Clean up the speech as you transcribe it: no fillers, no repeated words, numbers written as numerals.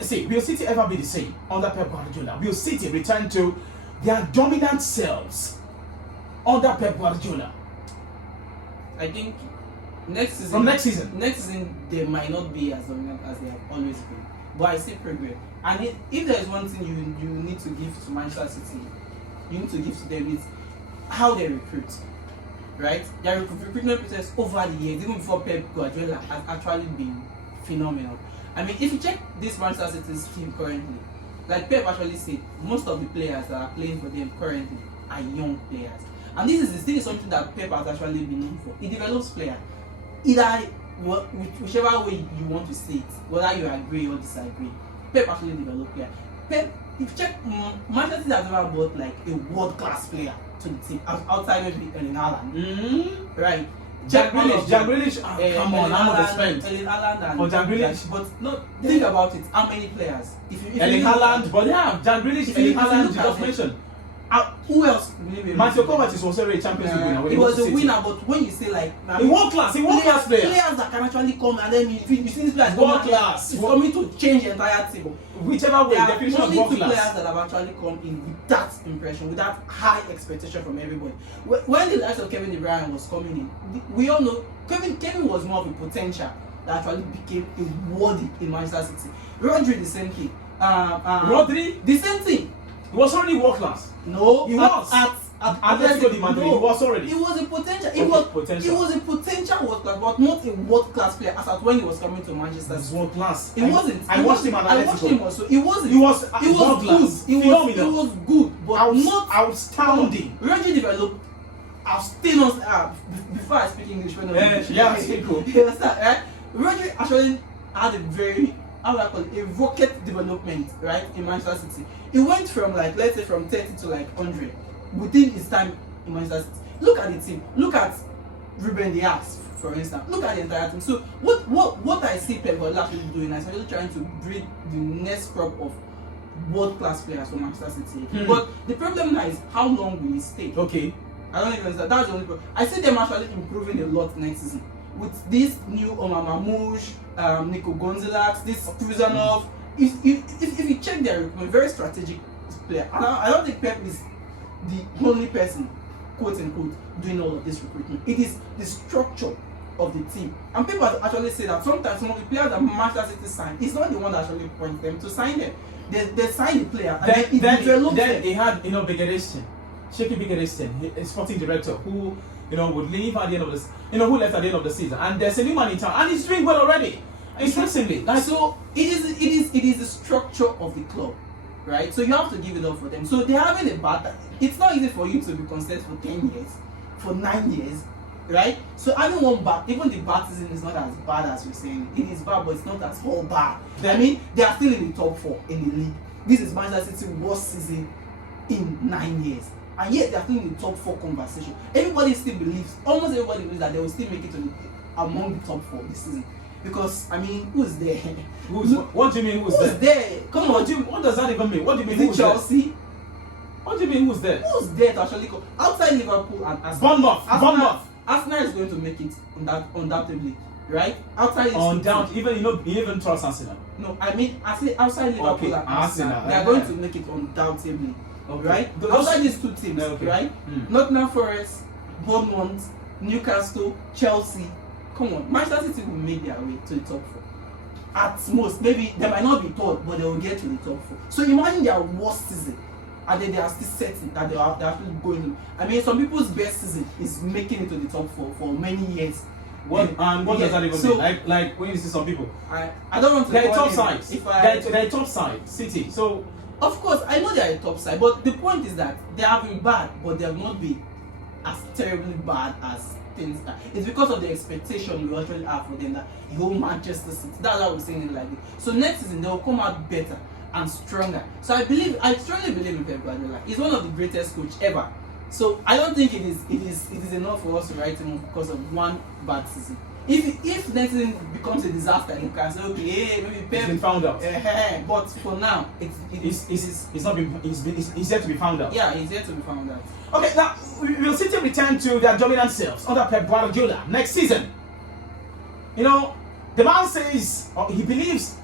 See, will City ever be the same under Pep Guardiola? Will City return to their dominant selves under Pep Guardiola? I think next season. From next season, they might not be as dominant as they have always been, but I see progress. And if there is one thing you need to give to Manchester City, you need to give to them is how they recruit. Right? Their recruitment process over the years, even before Pep Guardiola, has actually been phenomenal. I mean, if you check this Manchester City's team currently, like Pep actually said, most of the players that are playing for them currently are young players. And this is something that Pep has actually been known for. He develops players. Either whichever way you want to say it, whether you agree or disagree, Pep actually develops players. Pep, if you check, Manchester City has never bought like a world-class player to the team outside maybe Erling Haaland, right? Jack Grealish, come on, how much spent Erling Haaland for Jack Grealish? But no, think about it. How many players? If Erling Haaland, but yeah, Jack Grealish, Erling Haaland, you just mentioned. Who else? Matthew Kovacic was already a Champions League winner. He was a winner, but when you say like a world class player, players that can actually come and then you see this player world class, it's coming to change the entire team. Whichever way, there definition are of world only two class. players that have actually come in with that impression, with that high expectation from everybody. When the likes of Kevin De Bruyne was coming in, we all know Kevin was more of a potential that actually became a worthy in Manchester City. Rodri the same thing. Rodri the same thing. He was already world class. No, he was at Atletico de Madrid. He was already. It was a potential. It was a potential world class, but not a world class player as at when he was coming to Manchester City. World class. It wasn't. I watched him at Atletico. I watched him also. It wasn't. He was good. It was good, but not outstanding. Rodri developed. I'll stay on before I speak English. Cool. You understand, right? Rodri actually had a very, how do I call it, a rocket development, right, in Manchester City. He went from like, let's say from 30 to like 100 within his time in Manchester City. Look at the team. Look at Ruben Dias, for instance. Look at the entire team. So what I see Pep Guardiola actually doing is actually trying to breed the next crop of world-class players for Manchester City. But the problem now is how long will he stay? Okay. I don't even understand. That's the only problem. I see them actually improving a lot next season with this new Omar Mamouche, Nico Gonzalez, this Kruzanov. If you check their recruitment, very strategic player. And I don't think Pep is the only person, quote unquote, doing all of this recruitment. It is the structure of the team. And people actually say that sometimes some of the players that Manchester City sign, it's not the one that actually points them to sign them. They sign the player and then they had Shaky Bigerestin, a sporting director who would leave at the end of the who left at the end of the season, and there's a new man in town and he's doing well already. Interestingly, so it is the structure of the club, right? So you have to give it up for them. So they're having a bad time. It's not easy for you to be consistent for 10 years, for 9 years, right? So having one bad, even the bad season is not as bad as you're saying. It is bad, but it's not as whole bad. I mean, they are still in the top 4 in the league. This is Manchester City's worst season in 9 years. And yet they are still in the top 4 conversation. Everybody still believes, almost everybody believes that they will still make it among the top 4 this season. Because I mean, who's there? What do you mean who's there? Come on. What does that even mean? What do you mean Is who's it Chelsea? There? What do you mean who's there? Who's there to actually come? Outside Liverpool and Arsenal. Arsenal is going to make it undoubtedly, right? Outside even trust Arsenal. No, I mean I say outside Liverpool and Arsenal, they are going to make it undoubtedly. Okay. Right? Outside these two teams, right? Nottingham Forest, Bournemouth, Newcastle, Chelsea. Come on, Manchester City will make their way to the top 4. At most, maybe they might not be third, but they will get to the top 4. So imagine their worst season, and then they are still certain that they're actually going to. I mean, some people's best season is making it to the top 4 for many years. What does that even mean? Like when you see some people, I don't want to. They're top sides. They're top side City. So of course, I know they are a top side, but the point is that they have been bad, but they have not been as terribly bad as things are. It's because of the expectation we actually have for them that the whole Manchester City. That's why we're saying it like this. So next season they will come out better and stronger. So I strongly believe in Pep Guardiola. He's one of the greatest coach ever. So I don't think it is enough for us to write him off because of one bad season. If next season becomes a disaster, you can say, okay, hey, maybe Pep. It's been found out. But for now, it's yet to be found out. Yeah, it's yet to be found out. Okay, now will City return to their dominant selves under Pep Guardiola next season? The man says he believes